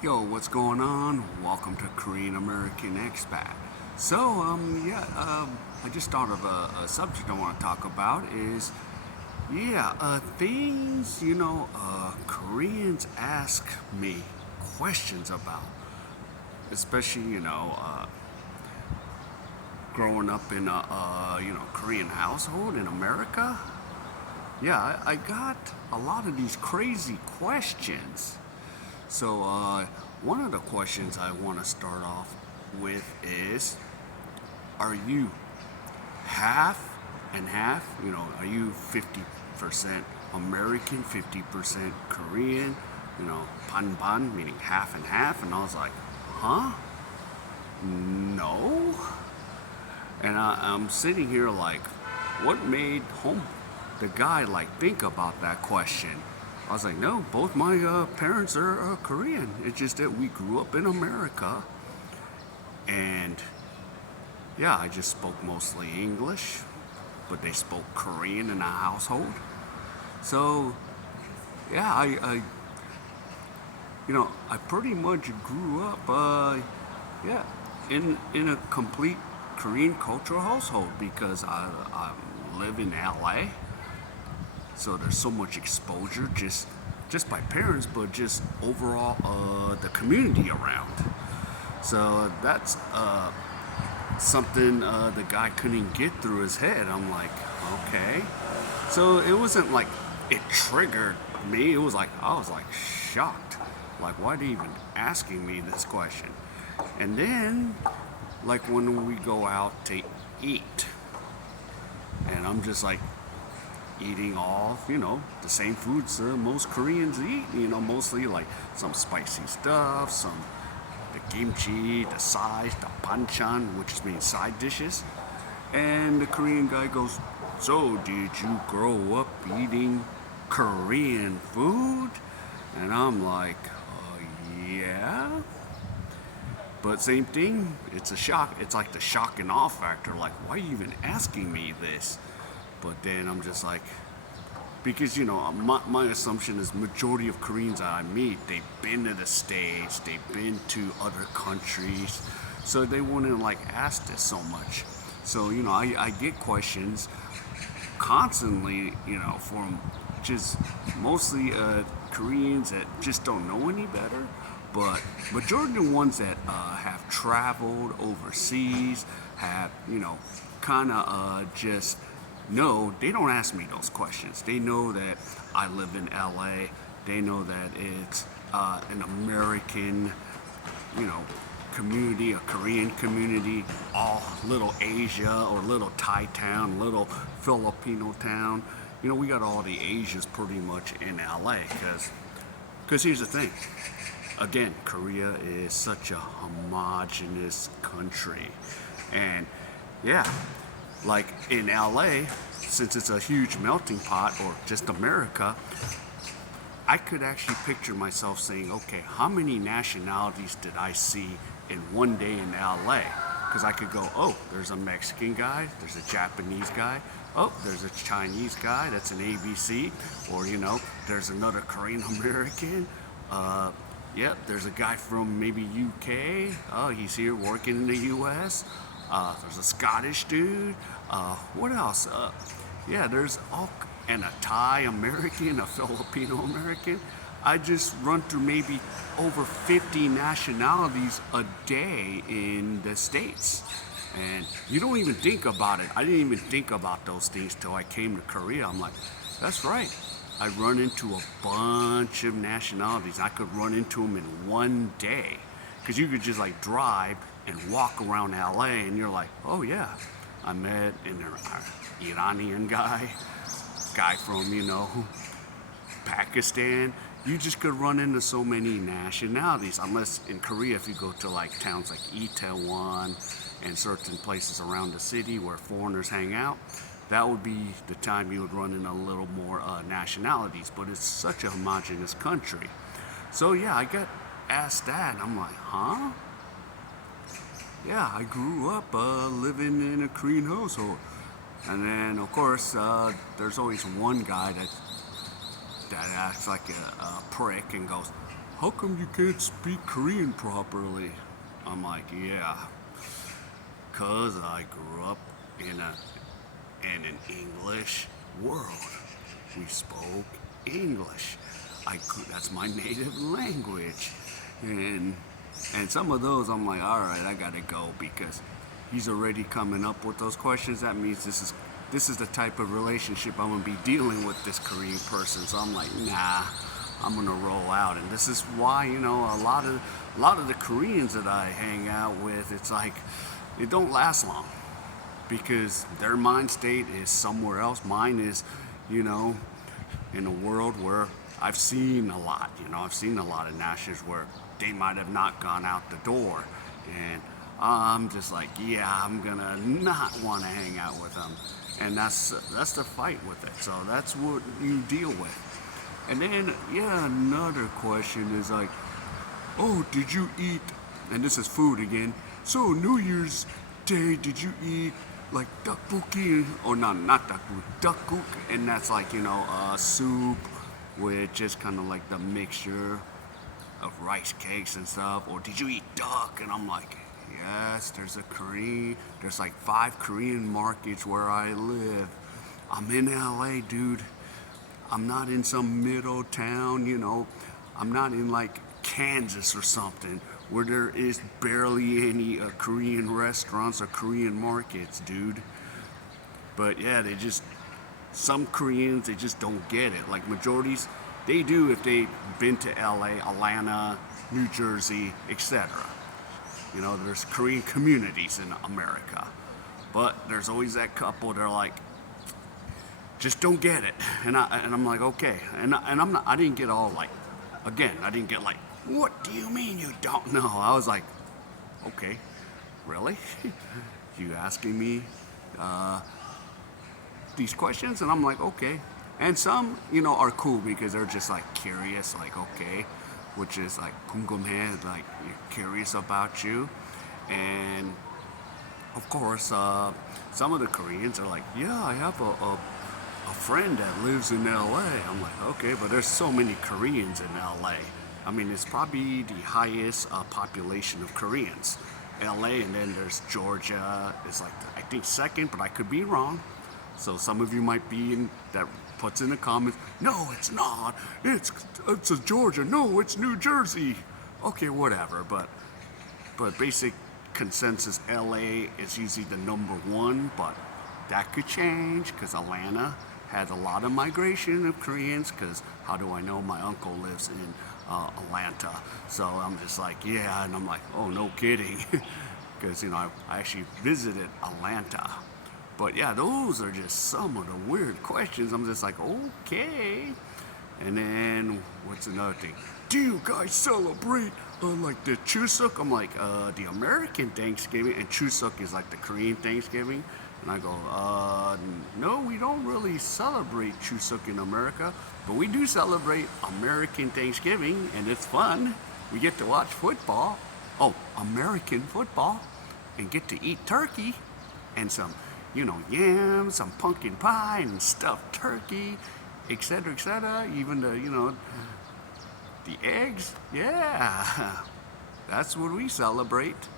Yo, what's going on? Welcome to Korean American Expat. I just thought of a subject I want to talk about is, things, Koreans ask me questions about, especially, growing up in a Korean household in America. I got a lot of these crazy questions. One of the questions I want to start off with is, are you half and half? Are you 50% American, 50% Korean? pan, meaning half and half. And I was like, huh? No. I'm sitting here like, what made the guy like think about that question? I was like, no, both my parents are Korean. It's just that we grew up in America. And I just spoke mostly English, but they spoke Korean in our household. So, yeah, I pretty much grew up, yeah, in a complete Korean cultural household because I live in LA. So there's so much exposure just by parents, but just overall the community around. So that's something the guy couldn't get through his head. I'm like, okay. So it wasn't like it triggered me. It was like I was like shocked. Like, why are they even asking me this question? And then, like when we go out to eat, and I'm just like eating all, the same foods most Koreans eat, mostly like some spicy stuff, some the kimchi, the sides, the banchan, which means side dishes. And the Korean guy goes, so did you grow up eating Korean food? And I'm like, yeah. But same thing, it's a shock. It's like the shock and awe factor. Like, why are you even asking me this? But then I'm just like, because my assumption is majority of Koreans that I meet, they've been to the States, they've been to other countries, so they wouldn't like ask this so much. So I get questions constantly, from just mostly Koreans that just don't know any better. But majority of the ones that have traveled overseas have, kind of just no, they don't ask me those questions. They know that I live in LA. They know that it's an American, you know, community, a Korean community, all little Asia or little Thai town, little Filipino town. We got all the Asias pretty much in LA because here's the thing. Again, Korea is such a homogenous country. And yeah, like in LA, since it's a huge melting pot, or just America, I could actually picture myself saying, okay, how many nationalities did I see in one day in LA? Because I could go, oh, there's a Mexican guy, there's a Japanese guy, oh, there's a Chinese guy, that's an ABC, or there's another Korean American. Yep, there's a guy from maybe UK. Oh, he's here working in the US. There's a Scottish dude. What else? There's all, and a Thai American, a Filipino American. I just run through maybe over 50 nationalities a day in the States. And you don't even think about it. I didn't even think about those things till I came to Korea. I'm like, that's right. I run into a bunch of nationalities. I could run into them in one day. Because you could just like drive and walk around LA and you're like, oh yeah, I met an Iranian guy from, Pakistan. You just could run into so many nationalities. Unless in Korea, if you go to like towns like Itaewon and certain places around the city where foreigners hang out, that would be the time you would run into a little more nationalities. But it's such a homogenous country. So yeah, I got asked that, and I'm like, huh? Yeah, I grew up living in a Korean household. And then, of course, there's always one guy that acts like a prick and goes, how come you can't speak Korean properly? I'm like, yeah, 'cause I grew up in an English world. We spoke English. That's my native language. And and some of those I'm like, all right, I gotta go because he's already coming up with those questions. That means this is the type of relationship I'm gonna be dealing with this Korean person. So I'm like, nah, I'm gonna roll out. And this is why, a lot of the Koreans that I hang out with, it's like it don't last long because their mind state is somewhere else. Mine is, you know, in a world where I've seen a lot. I've seen a lot of nationals where they might have not gone out the door, and I'm just like, yeah, I'm gonna not want to hang out with them, and that's the fight with it. So that's what you deal with. And then, yeah, another question is like, oh, did you eat? And this is food again. So New Year's Day, did you eat like tteokbokki? Or not tteokbokki, tteokguk, and that's like soup with just kind of like the mixture of rice cakes and stuff. Or did you eat duck? And I'm like, yes. There's like 5 Korean markets where I live. I'm in LA, dude. I'm not in some middle town. I'm not in like Kansas or something where there is barely any Korean restaurants or Korean markets, dude. But yeah, some Koreans, they just don't get it. Like majorities, they do if they've been to LA, Atlanta, New Jersey, etc. There's Korean communities in America. But there's always that couple that are like, just don't get it. And I'm like, okay. And I didn't get all like, again, I didn't get like, what do you mean you don't know? I was like, okay, really? You asking me these questions? And I'm like, okay. And some, are cool because they're just like curious, like, okay, which is like 궁금해, like you're curious about you. And of course, some of the Koreans are like, yeah, I have a friend that lives in LA. I'm like, okay, but there's so many Koreans in LA. I mean, it's probably the highest population of Koreans. LA, and then there's Georgia. It's like, I think second, but I could be wrong. So some of you might be in that puts in the comments, no, it's not. It's a Georgia. No, it's New Jersey. Okay, whatever. But basic consensus, LA is usually the number one, but that could change because Atlanta had a lot of migration of Koreans. Because how do I know? My uncle lives in Atlanta. So I'm just like, yeah, and I'm like, oh, no kidding. Because, I actually visited Atlanta. But yeah, those are just some of the weird questions. I'm just like, okay. And then, what's another thing? Do you guys celebrate like the Chuseok? I'm like, the American Thanksgiving, and Chuseok is like the Korean Thanksgiving. And I go, no, we don't really celebrate Chuseok in America, but we do celebrate American Thanksgiving, and it's fun. We get to watch football, American football, and get to eat turkey and some, yams, some pumpkin pie and stuffed turkey, etc., etc. Even the eggs, yeah, that's what we celebrate.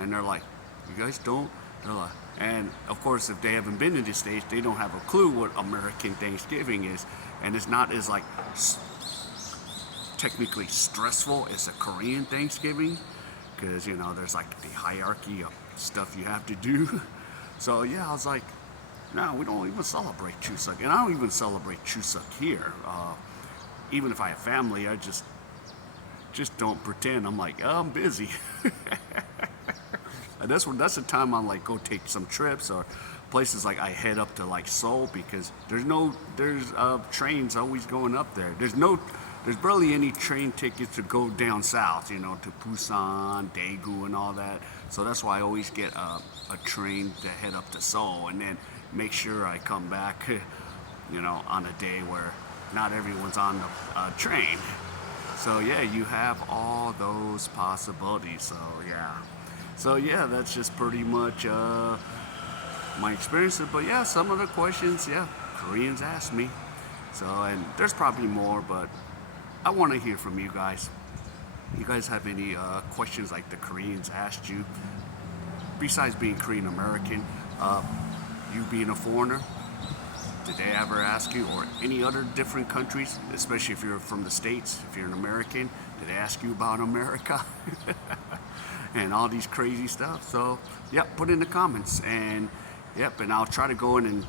And they're like, you guys don't? They're like, and of course, if they haven't been to the States, they don't have a clue what American Thanksgiving is. And it's not as like technically stressful as a Korean Thanksgiving, because there's like the hierarchy of stuff you have to do. So yeah, I was like, no, we don't even celebrate Chuseok, and I don't even celebrate Chuseok here. Even if I have family, I just don't pretend. I'm like, oh, I'm busy. And that's the time I like go take some trips or places like I head up to like Seoul, because there's trains always going up there. There's barely any train tickets to go down south, to Busan, Daegu, and all that. So that's why I always get a train to head up to Seoul, and then make sure I come back, on a day where not everyone's on the train. So yeah, you have all those possibilities. So yeah, that's just pretty much my experiences. But yeah, some of the questions, yeah, Koreans ask me. So, and there's probably more, but I want to hear from you guys. you guys have any questions like the Koreans asked you, besides being Korean American, you being a foreigner, did they ever ask you, or any other different countries, especially if you're from the States, if you're an American, did they ask you about America? And all these crazy stuff? So, yep, put in the comments, and yep, and I'll try to go in and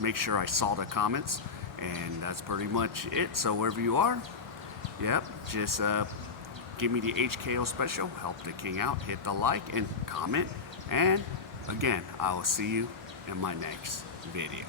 make sure I saw the comments, and that's pretty much it. So wherever you are, yep, just give me the HKO special, help the king out, hit the like and comment, and again, I will see you in my next video.